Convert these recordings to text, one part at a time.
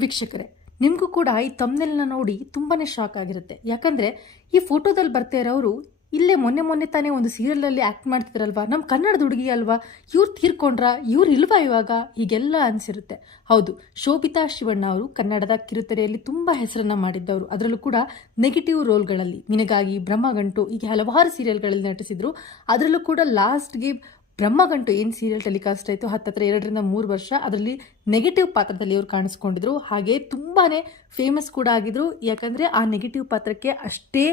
ವೀಕ್ಷಕರೇ, ನಿಮಗೂ ಕೂಡ ಈ ತಮ್ನೆಲ್ನ ನೋಡಿ ತುಂಬಾ ಶಾಕ್ ಆಗಿರುತ್ತೆ. ಯಾಕಂದರೆ, ಈ ಫೋಟೋದಲ್ಲಿ ಬರ್ತಾ ಇರೋರು ಇಲ್ಲೇ ಮೊನ್ನೆ ಮೊನ್ನೆ ತಾನೇ ಒಂದು ಸೀರಿಯಲಲ್ಲಿ ಆ್ಯಕ್ಟ್ ಮಾಡ್ತಿದ್ರಲ್ವಾ? ನಮ್ಮ ಕನ್ನಡದ ಹುಡುಗಿ ಅಲ್ವಾ? ಇವ್ರು ತೀರ್ಕೊಂಡ್ರ, ಇವ್ರು ಇಲ್ವಾ ಇವಾಗ? ಹೀಗೆಲ್ಲ ಅನಿಸಿರುತ್ತೆ. ಹೌದು, ಶೋಭಿತಾ ಶಿವಣ್ಣ ಅವರು ಕನ್ನಡದ ಕಿರುತೆರೆಯಲ್ಲಿ ತುಂಬ ಹೆಸರನ್ನು ಮಾಡಿದ್ದವರು. ಅದರಲ್ಲೂ ಕೂಡ ನೆಗೆಟಿವ್ ರೋಲ್ಗಳಲ್ಲಿ ನಿನಗಾಗಿ ಬ್ರಹ್ಮಗಂಟು ಹೀಗೆ ಹಲವಾರು ಸೀರಿಯಲ್ಗಳಲ್ಲಿ ನಟಿಸಿದ್ರು. ಅದರಲ್ಲೂ ಕೂಡ ಲಾಸ್ಟ್ಗೆ ಬ್ರಹ್ಮಗಂಟು ಏನು ಸೀರಿಯಲ್ ಟೆಲಿಕಾಸ್ಟ್ ಆಯಿತು? ಹತ್ತತ್ರ ಎರಡರಿಂದ ಮೂರು ವರ್ಷ. ಅದರಲ್ಲಿ ನೆಗೆಟಿವ್ ಪಾತ್ರದಲ್ಲಿ ಇವರು ಕಾಣಿಸ್ಕೊಂಡಿದ್ರು. ಹಾಗೆ ತುಂಬಾ ಫೇಮಸ್ ಕೂಡ ಆಗಿದ್ರು. ಯಾಕಂದರೆ ಆ ನೆಗೆಟಿವ್ ಪಾತ್ರಕ್ಕೆ ಅಷ್ಟೇ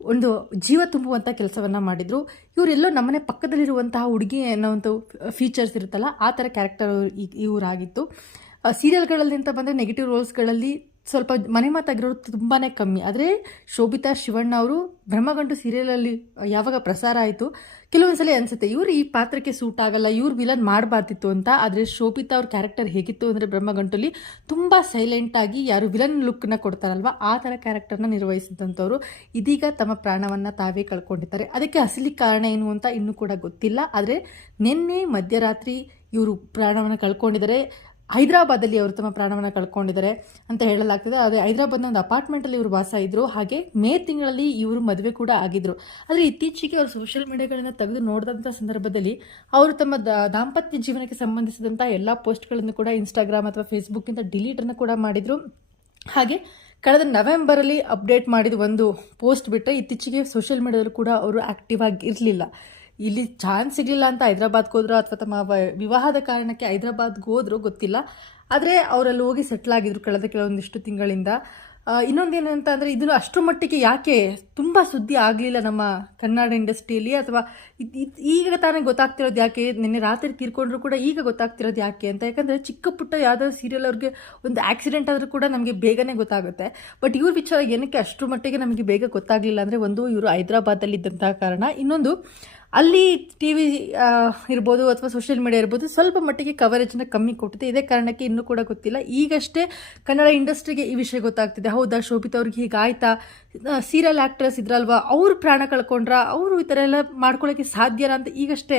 ಒಂದು ಜೀವ ತುಂಬುವಂಥ ಕೆಲಸವನ್ನು ಮಾಡಿದರು. ಇವರೆಲ್ಲೋ ನಮ್ಮನೆ ಪಕ್ಕದಲ್ಲಿರುವಂತಹ ಹುಡುಗಿ ಅನ್ನೋವಂಥ ಫೀಚರ್ಸ್ ಇರುತ್ತಲ್ಲ, ಆ ಥರ ಕ್ಯಾರೆಕ್ಟರ್ ಇವರಾಗಿತ್ತು. ಸೀರಿಯಲ್ಗಳಲ್ಲಿ ಅಂತ ಬಂದರೆ ನೆಗೆಟಿವ್ ರೋಲ್ಸ್ಗಳಲ್ಲಿ ಸ್ವಲ್ಪ ಮನೆ ಮಾತಾಗಿರೋರು ತುಂಬಾ ಕಮ್ಮಿ. ಆದರೆ ಶೋಭಿತಾ, ಶಿವಣ್ಣ ಅವರು ಬ್ರಹ್ಮಗಂಟು ಸೀರಿಯಲಲ್ಲಿ ಯಾವಾಗ ಪ್ರಸಾರ ಆಯಿತು, ಕೆಲವೊಂದ್ಸಲ ಅನಿಸುತ್ತೆ, ಇವರು ಈ ಪಾತ್ರಕ್ಕೆ ಸೂಟ್ ಆಗಲ್ಲ, ಇವ್ರು ವಿಲನ್ ಮಾಡಬಾರ್ದಿತ್ತು ಅಂತ, ಆದರೆ ಶೋಭಿತಾ ಅವ್ರ ಕ್ಯಾರೆಕ್ಟರ್ ಹೇಗಿತ್ತು ಅಂದರೆ ಬ್ರಹ್ಮಗಂಟುಲಿ ತುಂಬ ಸೈಲೆಂಟಾಗಿ ಯಾರು ವಿಲನ್ ಲುಕ್ನ ಕೊಡ್ತಾರಲ್ವ, ಆ ಥರ ಕ್ಯಾರೆಕ್ಟರ್ನ ನಿರ್ವಹಿಸಿದಂಥವ್ರು ಇದೀಗ ತಮ್ಮ ಪ್ರಾಣವನ್ನು ತಾವೇ ಕಳ್ಕೊಂಡಿದ್ದಾರೆ. ಅದಕ್ಕೆ ಅಸಲಿ ಕಾರಣ ಏನು ಅಂತ ಇನ್ನೂ ಕೂಡ ಗೊತ್ತಿಲ್ಲ. ಆದರೆ ನಿನ್ನೆ ಮಧ್ಯರಾತ್ರಿ ಇವರು ಪ್ರಾಣವನ್ನು ಕಳ್ಕೊಂಡಿದ್ದಾರೆ. ಹೈದರಾಬಾದಲ್ಲಿ ಅವರು ತಮ್ಮ ಪ್ರಾಣವನ್ನು ಕಳ್ಕೊಂಡಿದ್ದಾರೆ ಅಂತ ಹೇಳಲಾಗ್ತದೆ. ಅದೇ ಹೈದರಾಬಾದ್ನ ಒಂದು ಅಪಾರ್ಟ್ಮೆಂಟಲ್ಲಿ ಇವರು ವಾಸ ಇದ್ದರು ಹಾಗೆ ಮೇ ತಿಂಗಳಲ್ಲಿ ಇವರು ಮದುವೆ ಕೂಡ ಆಗಿದ್ರು. ಆದರೆ ಇತ್ತೀಚೆಗೆ ಅವರು ಸೋಷಿಯಲ್ ಮೀಡಿಯಾಗಳನ್ನು ತೆಗೆದು ನೋಡಿದಂಥ ಸಂದರ್ಭದಲ್ಲಿ ಅವರು ತಮ್ಮ ದಾಂಪತ್ಯ ಜೀವನಕ್ಕೆ ಸಂಬಂಧಿಸಿದಂಥ ಎಲ್ಲ ಪೋಸ್ಟ್ಗಳನ್ನು ಕೂಡ ಇನ್ಸ್ಟಾಗ್ರಾಮ್ ಅಥವಾ ಫೇಸ್ಬುಕ್ಕಿಂದ ಡಿಲೀಟನ್ನು ಕೂಡ ಮಾಡಿದರು. ಹಾಗೆ ಕಳೆದ ನವೆಂಬರಲ್ಲಿ ಅಪ್ಡೇಟ್ ಮಾಡಿದ ಒಂದು ಪೋಸ್ಟ್ ಬಿಟ್ಟರೆ ಇತ್ತೀಚೆಗೆ ಸೋಷಿಯಲ್ ಮೀಡಿಯಾದಲ್ಲೂ ಕೂಡ ಅವರು ಆಕ್ಟಿವ್ ಆಗಿ ಇರಲಿಲ್ಲ ಇಲ್ಲಿ ಚಾನ್ಸ್ ಸಿಗಲಿಲ್ಲ ಅಂತ ಹೈದ್ರಾಬಾದ್ಗೆ ಹೋದ್ರು ಅಥವಾ ತಮ್ಮ ವಿವಾಹದ ಕಾರಣಕ್ಕೆ ಹೈದ್ರಾಬಾದ್ಗೆ ಹೋದ್ರು ಗೊತ್ತಿಲ್ಲ. ಆದರೆ ಅವರಲ್ಲಿ ಹೋಗಿ ಸೆಟ್ಲ್ ಆಗಿದ್ರು ಕಳೆದ ಕೆಲವೊಂದಿಷ್ಟು ತಿಂಗಳಿಂದ. ಇನ್ನೊಂದೇನಂತ ಅಂದರೆ ಇದನ್ನು ಅಷ್ಟರ ಮಟ್ಟಿಗೆ ಯಾಕೆ ತುಂಬ ಸುದ್ದಿ ಆಗಲಿಲ್ಲ ನಮ್ಮ ಕನ್ನಡ ಇಂಡಸ್ಟ್ರಿಯಲ್ಲಿ ಅಥವಾ ಈಗ ತಾನೇ ಗೊತ್ತಾಗ್ತಿರೋದು ಯಾಕೆ? ನಿನ್ನೆ ರಾತ್ರಿ ತೀರ್ಕೊಂಡ್ರು ಕೂಡ ಈಗ ಗೊತ್ತಾಗ್ತಿರೋದು ಯಾಕೆ ಅಂತ. ಯಾಕಂದರೆ ಚಿಕ್ಕ ಪುಟ್ಟ ಯಾವುದೋ ಸೀರಿಯಲ್ ಅವ್ರಿಗೆ ಒಂದು ಆಕ್ಸಿಡೆಂಟ್ ಆದರೂ ಕೂಡ ನಮಗೆ ಬೇಗನೆ ಗೊತ್ತಾಗುತ್ತೆ. ಬಟ್ ಇವ್ರ ವಿಚಾರ ಏನಕ್ಕೆ ಅಷ್ಟರ ಮಟ್ಟಿಗೆ ನಮಗೆ ಬೇಗ ಗೊತ್ತಾಗಲಿಲ್ಲ ಅಂದರೆ ಒಂದು ಇವರು ಹೈದರಾಬಾದಲ್ಲಿ ಇದ್ದಂತಹ ಕಾರಣ. ಇನ್ನೊಂದು ಅಲ್ಲಿ ಟಿ ವಿ ಇರ್ಬೋದು ಅಥವಾ ಸೋಷಿಯಲ್ ಮೀಡಿಯಾ ಇರ್ಬೋದು ಸ್ವಲ್ಪ ಮಟ್ಟಿಗೆ ಕವರೇಜನ್ನ ಕಮ್ಮಿ ಕೊಟ್ಟಿದೆ. ಇದೇ ಕಾರಣಕ್ಕೆ ಇನ್ನೂ ಕೂಡ ಗೊತ್ತಿಲ್ಲ. ಈಗಷ್ಟೇ ಕನ್ನಡ ಇಂಡಸ್ಟ್ರಿಗೆ ಈ ವಿಷಯ ಗೊತ್ತಾಗ್ತಿದೆ. ಹೌದಾ, ಶೋಭಿತಾ ಅವ್ರಿಗೆ ಹೀಗಾಯ್ತಾ ಸೀರಿಯಲ್ ಆ್ಯಕ್ಟ್ರೆಸ್ ಇದ್ರಲ್ವಾ? ಅವರು ಪ್ರಾಣ ಕಳ್ಕೊಂಡ್ರ? ಅವರು ಈ ಥರ ಎಲ್ಲ ಮಾಡ್ಕೊಳ್ಳೋಕ್ಕೆ ಸಾಧ್ಯನಾ ಅಂತ ಈಗಷ್ಟೇ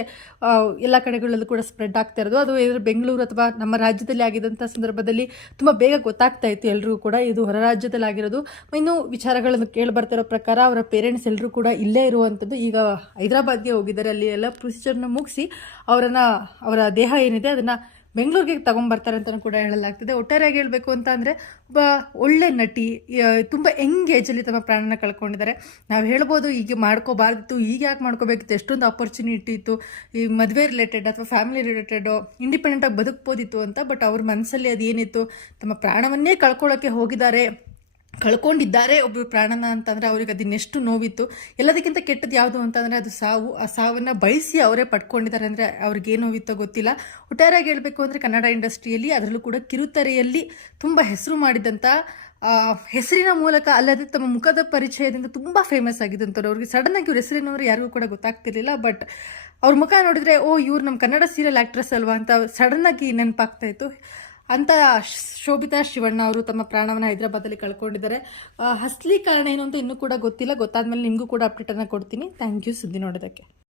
ಎಲ್ಲ ಕಡೆಗಳಲ್ಲೂ ಕೂಡ ಸ್ಪ್ರೆಡ್ ಆಗ್ತಾ ಇರೋದು. ಅದು ಏನಾದ್ರು ಬೆಂಗಳೂರು ಅಥವಾ ನಮ್ಮ ರಾಜ್ಯದಲ್ಲಿ ಆಗಿದ್ದಂಥ ಸಂದರ್ಭದಲ್ಲಿ ತುಂಬ ಬೇಗ ಗೊತ್ತಾಗ್ತಾ ಇತ್ತು ಎಲ್ಲರಿಗೂ ಕೂಡ. ಇದು ಹೊರ ರಾಜ್ಯದಲ್ಲಿ ಆಗಿರೋದು. ಇನ್ನು ವಿಚಾರಗಳನ್ನು ಕೇಳಿ ಬರ್ತಿರೋ ಪ್ರಕಾರ ಅವರ ಪೇರೆಂಟ್ಸ್ ಎಲ್ಲರೂ ಕೂಡ ಇಲ್ಲೇ ಇರುವಂಥದ್ದು ಈಗ ಹೈದರಾಬಾದ್ಗೆ ಹೋಗಿದ್ದಾರೆ ಅಲ್ಲಿ ಎಲ್ಲ ಪ್ರೊಸೀಜರ್ನ ಮುಗಿಸಿ ಅವರನ್ನು, ಅವರ ದೇಹ ಏನಿದೆ ಅದನ್ನು ಬೆಂಗಳೂರಿಗೆ ತಗೊಂಬರ್ತಾರೆ ಅಂತಲೂ ಕೂಡ ಹೇಳಲಾಗ್ತಿದೆ. ಒಟ್ಟಾರೆಯಾಗಿ ಹೇಳಬೇಕು ಅಂತ ಅಂದರೆ ಒಬ್ಬ ಒಳ್ಳೆ ನಟಿ ತುಂಬ ಯಂಗ್ ಏಜಲ್ಲಿ ತಮ್ಮ ಪ್ರಾಣನ ಕಳ್ಕೊಂಡಿದ್ದಾರೆ. ನಾವು ಹೇಳ್ಬೋದು ಈಗ ಮಾಡ್ಕೋಬಾರ್ದಿತ್ತು ಈಗ ಯಾಕೆ ಮಾಡ್ಕೋಬೇಕಿತ್ತು, ಎಷ್ಟೊಂದು ಆಪರ್ಚುನಿಟಿ ಇತ್ತು, ಈ ಮದುವೆ ರಿಲೇಟೆಡ್ ಅಥವಾ ಫ್ಯಾಮಿಲಿ ರಿಲೇಟೆಡು ಇಂಡಿಪೆಂಡೆಂಟಾಗಿ ಬದುಕ್ಬೋದಿತ್ತು ಅಂತ ಬಟ್ ಅವ್ರ ಮನಸ್ಸಲ್ಲಿ ಅದೇನಿತ್ತು, ತಮ್ಮ ಪ್ರಾಣವನ್ನೇ ಕಳ್ಕೊಳ್ಳೋಕ್ಕೆ ಹೋಗಿದ್ದಾರೆ. ಕಳ್ಕೊಂಡಿದ್ದಾರೆ ಒಬ್ಬರು ಪ್ರಾಣನ ಅಂತಂದರೆ ಅವ್ರಿಗೆ ಅದನ್ನೆಷ್ಟು ನೋವಿತ್ತು. ಎಲ್ಲದಕ್ಕಿಂತ ಕೆಟ್ಟದ್ದು ಯಾವುದು ಅಂತಂದರೆ ಅದು ಸಾವು. ಆ ಸಾವನ್ನು ಬಯಸಿ ಅವರೇ ಪಡ್ಕೊಂಡಿದ್ದಾರೆ ಅಂದರೆ ಅವ್ರಿಗೆ ಏನು ನೋವಿತ್ತೋ ಗೊತ್ತಿಲ್ಲ. ಒಟ್ಟಾರೆಯಾಗಿ ಹೇಳಬೇಕು ಅಂದರೆ ಕನ್ನಡ ಇಂಡಸ್ಟ್ರಿಯಲ್ಲಿ ಅದರಲ್ಲೂ ಕೂಡ ಕಿರುತೆರೆಯಲ್ಲಿ ತುಂಬ ಹೆಸರು ಮಾಡಿದಂಥ ಹೆಸರಿನ ಮೂಲಕ ಅಲ್ಲದೆ ತಮ್ಮ ಮುಖದ ಪರಿಚಯದಿಂದ ತುಂಬ ಫೇಮಸ್ ಆಗಿದ್ದಂಥವ್ರು. ಅವ್ರಿಗೆ ಸಡನ್ನಾಗಿ ಇವ್ರ ಹೆಸರಿನವರು ಯಾರಿಗೂ ಕೂಡ ಗೊತ್ತಾಗ್ತಿರ್ಲಿಲ್ಲ ಬಟ್ ಅವ್ರ ಮುಖ ನೋಡಿದ್ರೆ, ಓ, ಇವ್ರು ನಮ್ಮ ಕನ್ನಡ ಸೀರಿಯಲ್ ಆ್ಯಕ್ಟ್ರೆಸ್ ಅಲ್ವಾ? ಅಂತ ಸಡನ್ನಾಗಿ ನೆನಪಾಗ್ತಾ ಇತ್ತು. ಅಂತ ಶೋಭಿತಾ ಶಿವಣ್ಣ ಅವರು ತಮ್ಮ ಪ್ರಾಣವನ್ನು ಹೈದರಾಬಾದಲ್ಲಿ ಕಳ್ಕೊಂಡಿದ್ದಾರೆ. ಆ, ಅಸಲಿ ಕಾರಣ ಏನು ಅಂತ ಇನ್ನೂ ಕೂಡ ಗೊತ್ತಿಲ್ಲ. ಗೊತ್ತಾದ್ಮೇಲೆ ನಿಮಗೂ ಕೂಡ ಅಪ್ಡೇಟನ್ನು ಕೊಡ್ತೀನಿ. ಥ್ಯಾಂಕ್ ಯು ಸುದ್ದಿ ನೋಡೋದಕ್ಕೆ.